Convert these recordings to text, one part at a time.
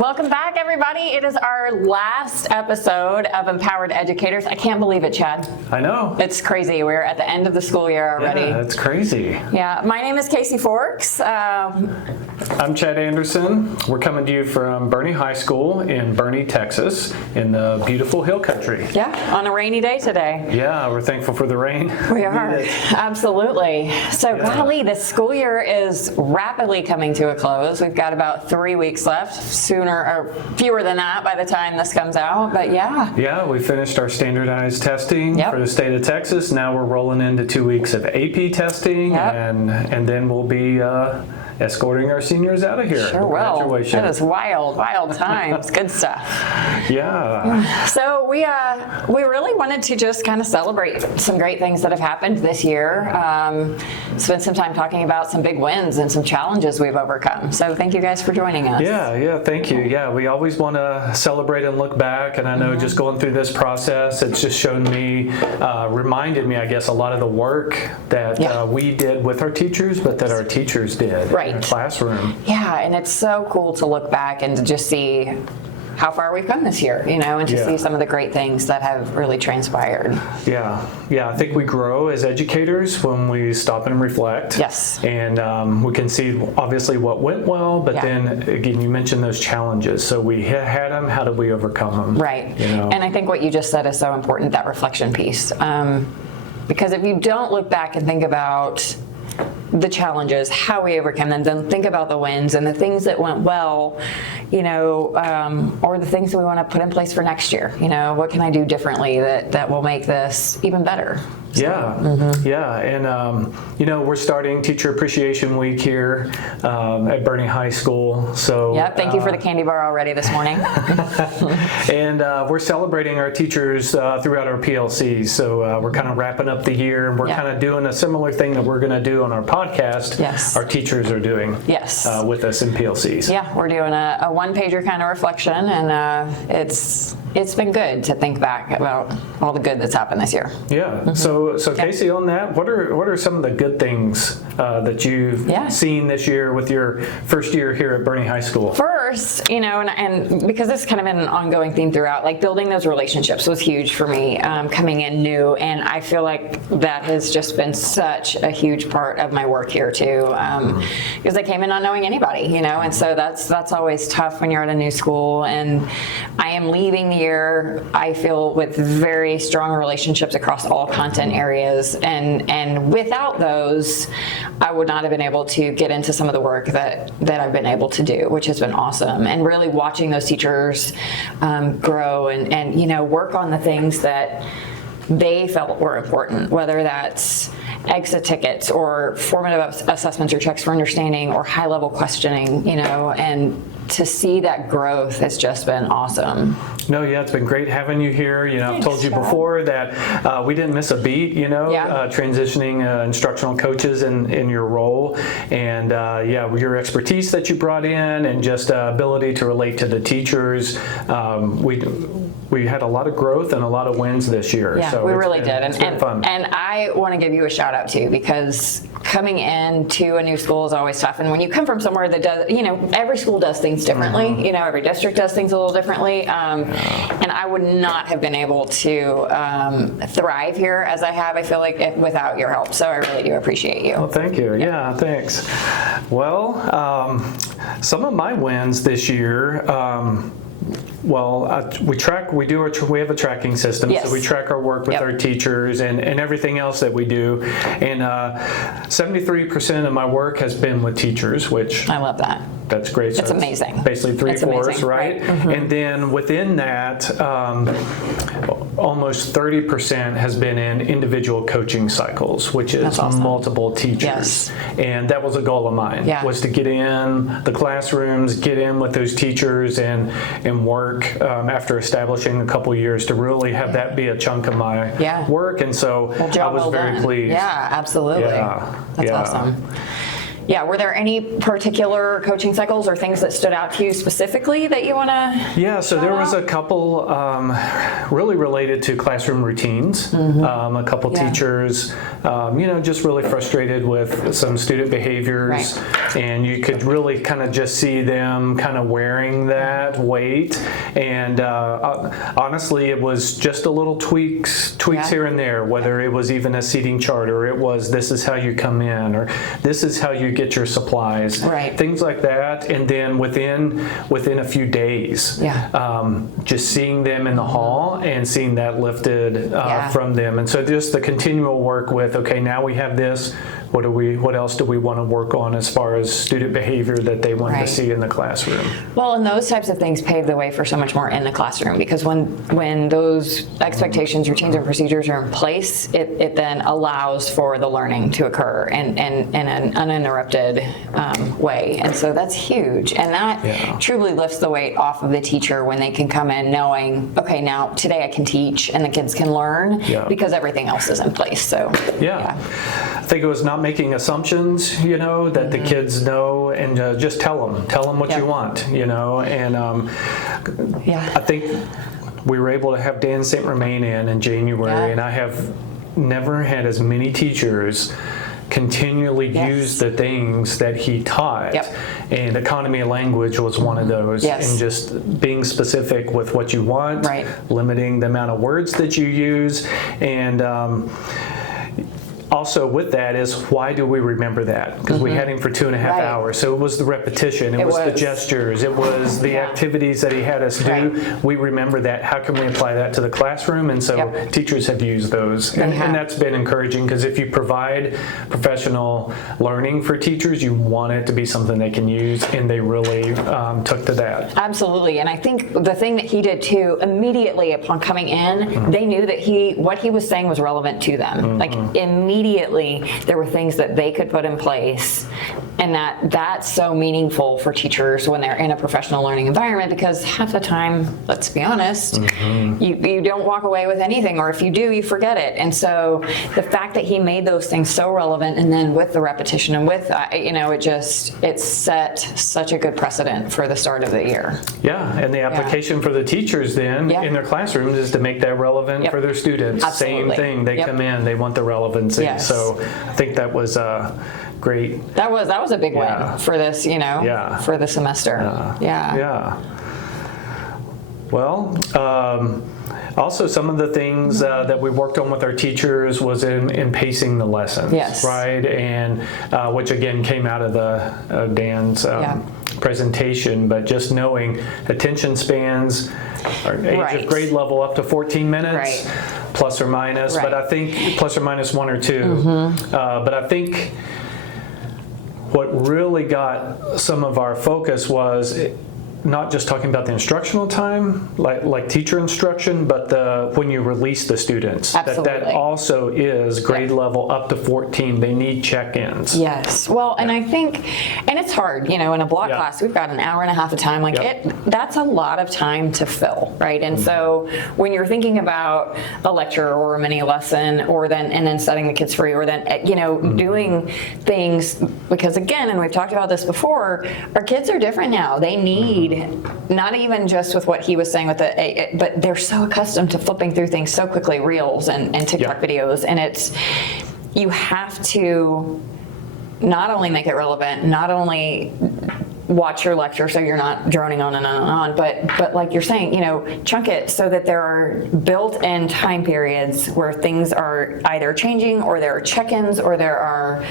Welcome back, everybody. It is our last episode of Empowered Educators. I can't believe it, Chad. I know. It's crazy. We're at the end of the school year already. Yeah, it's crazy. Yeah, my name is Kacey Forks. I'm Chad Anderson. We're coming to you from Boerne High School in Boerne, Texas, in the beautiful hill country. Yeah, on a rainy day today. Yeah, we're thankful for the rain. We are, absolutely. So, golly, the school year is rapidly coming to a close. We've got about 3 weeks left, sooner or fewer than that by the time this comes out, but yeah. Yeah, we finished our standardized testing for the state of Texas. Now we're rolling into 2 weeks of AP testing, and then we'll be escorting our seniors out of here. Sure will. Graduation. That is wild times. Good stuff. Yeah. So we really wanted to just kind of celebrate some great things that have happened this year. Spend some time talking about some big wins and some challenges we've overcome. So thank you guys for joining us. Yeah, thank you. Yeah, we always want to celebrate and look back, and I know just going through this process, it's just shown me, reminded me, I guess, a lot of the work that we did with our teachers, but that our teachers did. Right. In the classroom. Yeah, and it's so cool to look back and to just see how far we've come this year, and to see some of the great things that have really transpired. Yeah, I think we grow as educators when we stop and reflect. Yes. And we can see obviously what went well, but then again, you mentioned those challenges. So we had them, how did we overcome them? Right. And I think what you just said is so important, that reflection piece. Because if you don't look back and think about the challenges, how we overcome them, then think about the wins and the things that went well, or the things that we want to put in place for next year. What can I do differently that will make this even better? So, and we're starting Teacher Appreciation Week here at Boerne High School. So thank you for the candy bar already this morning. And we're celebrating our teachers throughout our PLCs. So we're kind of wrapping up the year, and we're kind of doing a similar thing that we're going to do on our podcast. Yes. Our teachers are doing with us in PLCs. Yeah, we're doing a one-pager kind of reflection, and it's been good to think back about all the good that's happened this year. Yeah. So Kacey, on that, what are some of the good things that you've seen this year with your first year here at Boerne High School? First, and because this has kind of been an ongoing theme throughout, like building those relationships was huge for me, coming in new, and I feel like that has just been such a huge part of my work here too, because I came in not knowing anybody, and so that's always tough when you're at a new school. And I am leaving the year, I feel, with very strong relationships across all content areas, and without those, I would not have been able to get into some of the work that I've been able to do, which has been awesome. And really watching those teachers grow and work on the things that they felt were important, whether that's exit tickets or formative assessments or checks for understanding or high-level questioning, and to see that growth has just been awesome. No, it's been great having you here. I've told you before that we didn't miss a beat, transitioning instructional coaches in your role. And your expertise that you brought in and just ability to relate to the teachers. We had a lot of growth and a lot of wins this year. Yeah, so we really did. It's been fun. And I want to give you a shout out too, because coming into a new school is always tough. And when you come from somewhere that does, every school does things differently. Every district does things a little differently. And I would not have been able to thrive here as I have, I feel like, without your help. So I really do appreciate you. Well, thank you. Yeah, thanks. Well, some of my wins this year, we have a tracking system, so we track our work with our teachers and everything else that we do. And 73% of my work has been with teachers, which I love that. That's great. That's amazing. Basically three-fourths, right? Mm-hmm. And then within that, almost 30% has been in individual coaching cycles, which is multiple teachers. Yes. And that was a goal of mine, was to get in the classrooms, get in with those teachers and work after establishing a couple years to really have that be a chunk of my work. And so I was very pleased. Yeah, absolutely. That's awesome. Yeah, were there any particular coaching cycles or things that stood out to you specifically that you want to? Yeah, so there was a couple really related to classroom routines. A couple teachers, just really frustrated with some student behaviors, and you could really kind of just see them kind of wearing that weight. And honestly, it was just a little tweaks here and there, whether it was even a seating chart, or it was this is how you come in, or this is how you get your supplies, things like that. And then within a few days, just seeing them in the hall and seeing that lifted from them. And so just the continual work with, okay, now we have this. What else do we want to work on as far as student behavior that they want to see in the classroom? Well, and those types of things pave the way for so much more in the classroom, because when those expectations, routines, and procedures are in place, it then allows for the learning to occur in an uninterrupted way. And so that's huge. And that truly lifts the weight off of the teacher when they can come in knowing, okay, now today I can teach and the kids can learn because everything else is in place. So I think it was not making assumptions, that the kids know, and just tell them what you want, and I think we were able to have Dan St. Romain in January, and I have never had as many teachers continually use the things that he taught, and economy of language was one of those, and just being specific with what you want, limiting the amount of words that you use, and also with that is, why do we remember that? Because we had him for 2.5 hours. So it was the repetition, it was the gestures, it was the activities that he had us do. We remember that. How can we apply that to the classroom? And so teachers have used those. And that's been encouraging, because if you provide professional learning for teachers, you want it to be something they can use, and they really took to that. Absolutely. And I think the thing that he did too, immediately upon coming in, they knew that what he was saying was relevant to them. Like immediately there were things that they could put in place, and that's so meaningful for teachers when they're in a professional learning environment, because half the time, let's be honest, you don't walk away with anything, or if you do, you forget it. And so the fact that he made those things so relevant, and then with the repetition and with it set such a good precedent for the start of the year. And the application for the teachers then in their classrooms is to make that relevant for their students. Same thing, they come in, they want the relevancy. So I think that was great. That was a big win for this, for the semester. Well, also some of the things that we worked on with our teachers was in pacing the lessons, right? And which again came out of Dan's presentation, but just knowing attention spans, our age of grade level up to 14 minutes, plus or minus, but I think plus or minus 1 or 2. But I think what really got some of our focus was not just talking about the instructional time, like teacher instruction, but when you release the students. That also is grade level up to 14. They need check-ins. Yes. Well, and I think, and it's hard, in a block class, we've got an hour and a half of time. That's a lot of time to fill, right? And so when you're thinking about a lecture or a mini lesson, and then setting the kids free, or then, doing things, because again, and we've talked about this before, our kids are different now. They need, not even just with what he was saying but they're so accustomed to flipping through things so quickly, reels and TikTok videos, and you have to not only make it relevant, not only watch your lecture so you're not droning on and on and on, but like you're saying, chunk it so that there are built-in time periods where things are either changing, or there are check-ins, or there are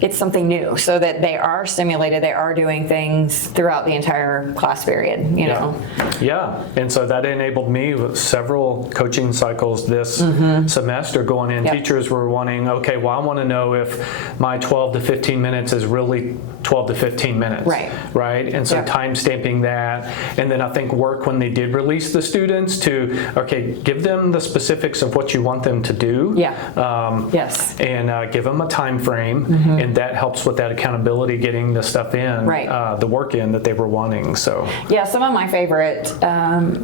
it's something new, so that they are stimulated, they are doing things throughout the entire class period, and so that enabled me with several coaching cycles this semester going in. Teachers were wanting, okay, well, I want to know if my 12 to 15 minutes is really 12 to 15 minutes. Right? And so time stamping that. And then I think work when they did release the students to, okay, give them the specifics of what you want them to do. And give them a time frame. And that helps with that accountability, getting the stuff in, the work in that they were wanting. So yeah, some of my favorite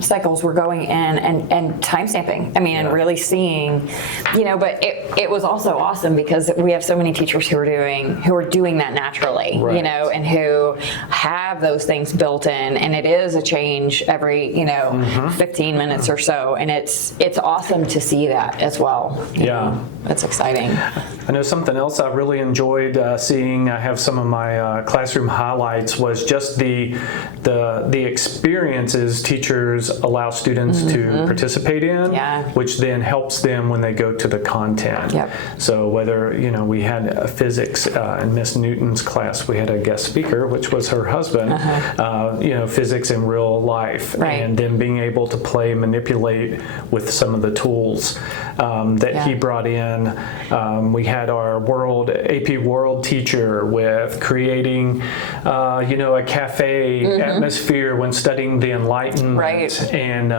cycles were going in and time stamping. I mean, and really seeing, but it was also awesome because we have so many teachers who are doing that naturally, and who have those things built in, and it is a change every 15 minutes or so, and it's awesome to see that as well. That's exciting. I know something else I really enjoyed seeing. I have some of my classroom highlights was just the experiences teachers allow students to participate in, which then helps them when they go to the content. So whether we had a physics in Miss Newton's class, we had a guest speaker, which was her husband. Physics in real life, and then being able to manipulate with some of the tools that he brought in. We had our AP World teacher with creating, a cafe atmosphere when studying the Enlightenment, and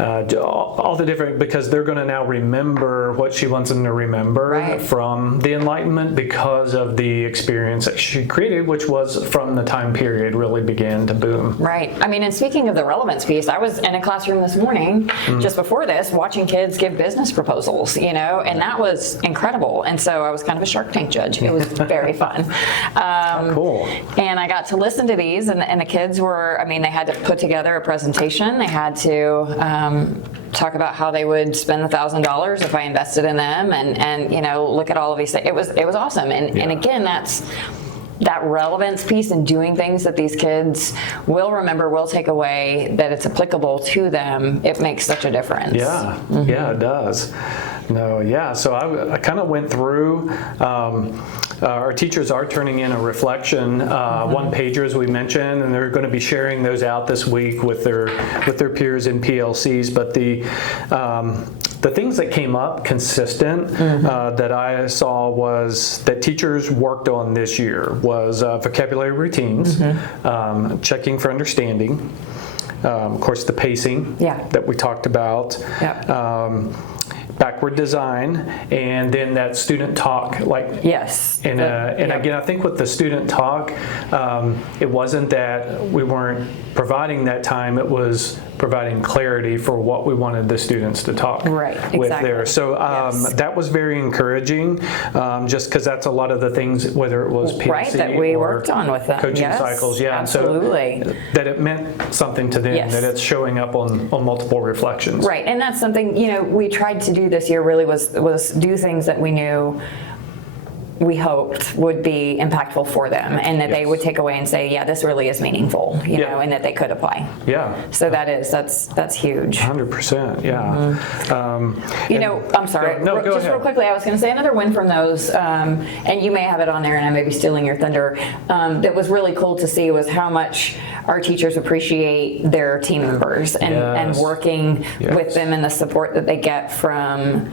all the different, because they're going to now remember what she wants them to remember from the Enlightenment because of the experience that she created, which was from the time period really began to boom. I mean, and speaking of the relevance piece, I was in a classroom this morning, just before this, watching kids give business proposals, and that was incredible. And so I was kind of a Shark Tank judge. It was very fun. Cool. And I got to listen to these, and the kids were, they had to put together a presentation. They had to talk about how they would spend $1,000 if I invested in them, and look at all of these things. It was awesome, and again, that's that relevance piece and doing things that these kids will remember, will take away, that it's applicable to them. It makes such a difference. Yeah, it does. So I kind of went through. Our teachers are turning in a reflection, one-pager as we mentioned, and they're going to be sharing those out this week with their peers in PLCs. But the things that came up consistent that I saw was that teachers worked on this year was vocabulary routines, checking for understanding, of course the pacing that we talked about. Backward design, and then that student talk, again, I think with the student talk, it wasn't that we weren't providing that time, it was providing clarity for what we wanted the students to talk with there. So that was very encouraging, just because that's a lot of the things, whether it was PLC that we worked on with them. Coaching cycles, absolutely. And so that it meant something to them, that it's showing up on multiple reflections. And that's something we tried to do this year. Really was do things that we hoped would be impactful for them, and that they would take away and say, this really is meaningful, and that they could apply. So that's huge. 100%, I'm sorry. Go just ahead. Real quickly, I was going to say another win from those, and you may have it on there, and I may be stealing your thunder. That was really cool to see was how much our teachers appreciate their team members and working with them, and the support that they get from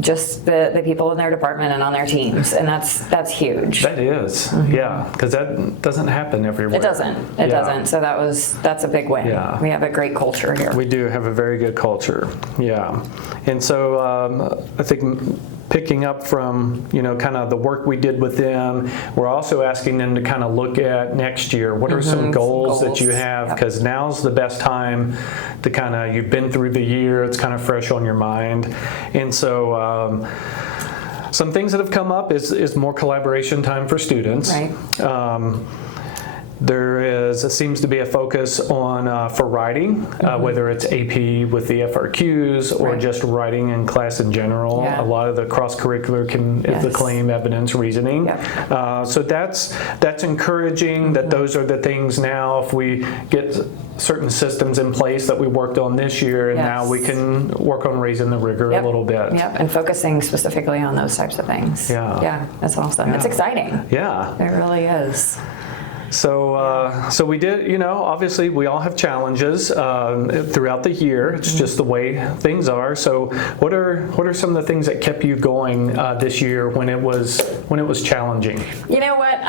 just the people in their department and on their teams, and that's huge. That is, because that doesn't happen everywhere. It doesn't. So that's a big win. We have a great culture here. We do have a very good culture. And so I think picking up from kind of the work we did with them, we're also asking them to kind of look at next year. What are some goals that you have? Because now's the best time to kind of, you've been through the year, it's kind of fresh on your mind. And so some things that have come up is more collaboration time for students. There seems to be a focus on for writing, whether it's AP with the FRQs or just writing in class in general. A lot of the cross-curricular is the claim, evidence, reasoning. So that's encouraging that those are the things now. If we get certain systems in place that we worked on this year, and now we can work on raising the rigor a little bit. And focusing specifically on those types of things. That's awesome. It's exciting. It really is. So we did, obviously we all have challenges throughout the year. It's just the way things are. So what are some of the things that kept you going this year when it was challenging? You know what?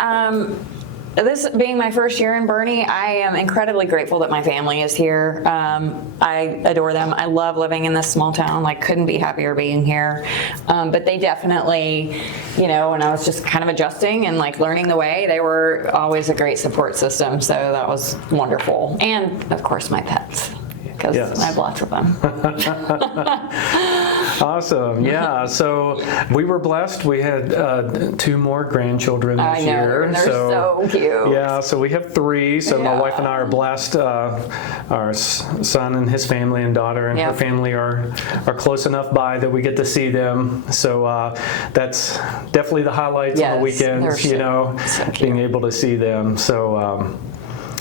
This being my first year in Boerne, I am incredibly grateful that my family is here. I adore them. I love living in this small town. Like, couldn't be happier being here. But they definitely, when I was just kind of adjusting and like learning the way, they were always a great support system. So that was wonderful. And of course, my pets, because I have lots of them. Awesome. Yeah. So we were blessed. We had 2 more grandchildren this year. They're so cute. Yeah. So we have 3. So my wife and I are blessed. Our son and his family and daughter and her family are close enough by that we get to see them. So that's definitely the highlights on the weekends, so being able to see them. So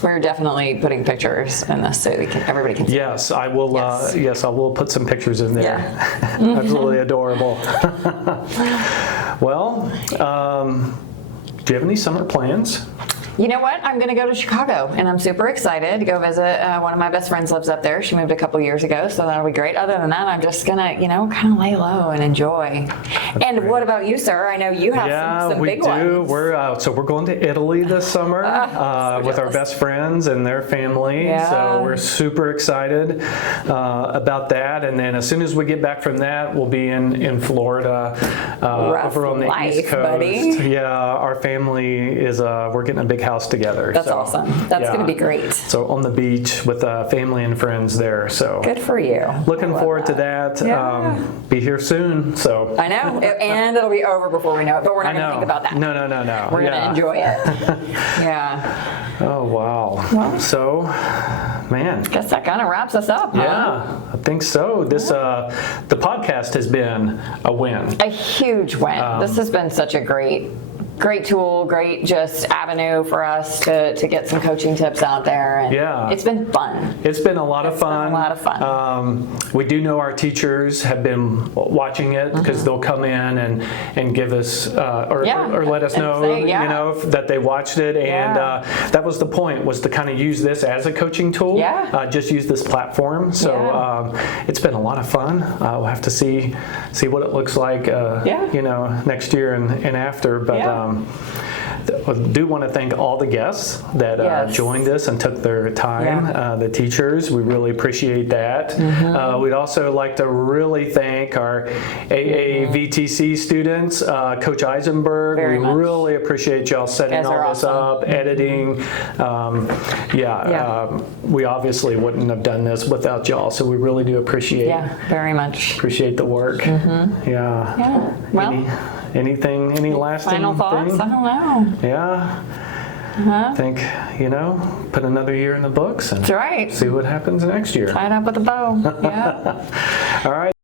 we're definitely putting pictures in this so everybody can see. Yes, I will. Yes, I will put some pictures in there. Yeah. Absolutely adorable. Well, do you have any summer plans? You know what? I'm going to go to Chicago, and I'm super excited to go visit. One of my best friends lives up there. She moved a couple years ago, so that'll be great. Other than that, I'm just going to, kind of lay low and enjoy. And what about you, sir? I know you have some big ones. Yeah, we do. We're going to Italy this summer with our best friends and their family. Yeah. So we're super excited about that. And then as soon as we get back from that, we'll be in Florida, over on the East Coast. Buddy. Yeah, our family is we're getting a big house together. That's awesome. That's going to be great. So on the beach with family and friends there. So good for you. Looking forward to that. Yeah. Be here soon. So I know, and it'll be over before we know it. But we're not going to think about that. No. We're going to enjoy it. Yeah. Oh wow. Well, so, man. Guess that kind of wraps us up. Huh? Yeah, I think so. This the podcast has been a win. A huge win. This has been such a great tool, great just avenue for us to get some coaching tips out there. And it's been fun. It's been a lot of fun. We do know our teachers have been watching it because they'll come in and give us or let us know, that they watched it. And that was the point, was to kind of use this as a coaching tool. Just use this platform. So it's been a lot of fun. We'll have to see what it looks like, next year and after. But I do want to thank all the guests that joined us and took their time, the teachers. We really appreciate that. We'd also like to really thank our AAVTC students, Coach Eisenberg. We really appreciate y'all setting all this up, editing. We obviously wouldn't have done this without y'all, so we really do appreciate very much. Appreciate the work. Well, any lasting final thoughts? thing? I don't know. Yeah. I think, put another year in the books and That's right. see what happens next year. Tie it up with a bow. Yeah. All right.